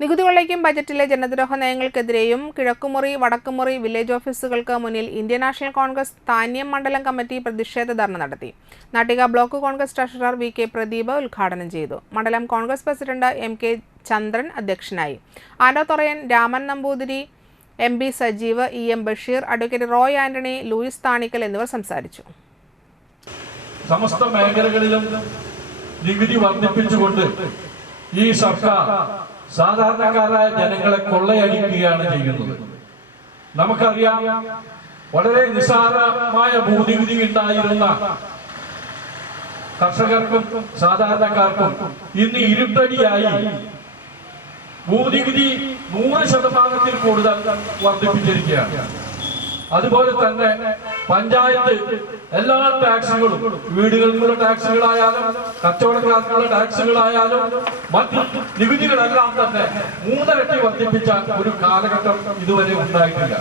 നികുതി കൊള്ളയ്ക്കും ബജറ്റിലെ ജനദ്രോഹ നയങ്ങൾക്കെതിരെയും കിഴക്കുമുറി വടക്കുമുറി വില്ലേജ് ഓഫീസുകൾക്ക് മുന്നിൽ Indian national Congress Thanyam മണ്ഡലം കമ്മിറ്റി പ്രതിഷേധ ധർണ നടത്തി. Nattika block Congress treasurer V K Pradeep ഉദ്ഘാടനം ചെയ്തു. മണ്ഡലം Congress president M K Chandran അധ്യക്ഷനായി. Anothurayan Raman Namboothiri, M B Sajeev, E M Basheer, advocate Roy Antony, Louis Thanikkal എന്നിവർ സംസാരിച്ചു. സമസ്ത മേഖലകളിലും നികുതി വർദ്ധിപ്പിച്ചുകൊണ്ട് ഈ സർക്കാർ സാധാരണക്കാരായ ജനങ്ങളെ കൊള്ളയടിക്കുകയാണ് ചെയ്യുന്നത്. നമുക്കറിയാം, വളരെ നിസ്സാരമായ ഭൂനികുതി ഉണ്ടായിരുന്ന കർഷകർക്കും സാധാരണക്കാർക്കും ഇന്ന് ഇരുട്ടടിയായി ഭൂനികുതി 100% കൂടുതൽ വർദ്ധിപ്പിച്ചിരിക്കുകയാണ്. അതുപോലെ തന്നെ പഞ്ചായത്ത് എല്ലാ ടാക്സുകളും, വീടുകൾക്കുള്ള ടാക്സുകളായാലും കച്ചവടക്കാർക്കുള്ള ടാക്സുകളായാലും മറ്റ് നികുതികളെല്ലാം തന്നെ 3 ഇരട്ടി വർദ്ധിപ്പിച്ച ഒരു കാലഘട്ടം ഇതുവരെ ഉണ്ടായിട്ടില്ല.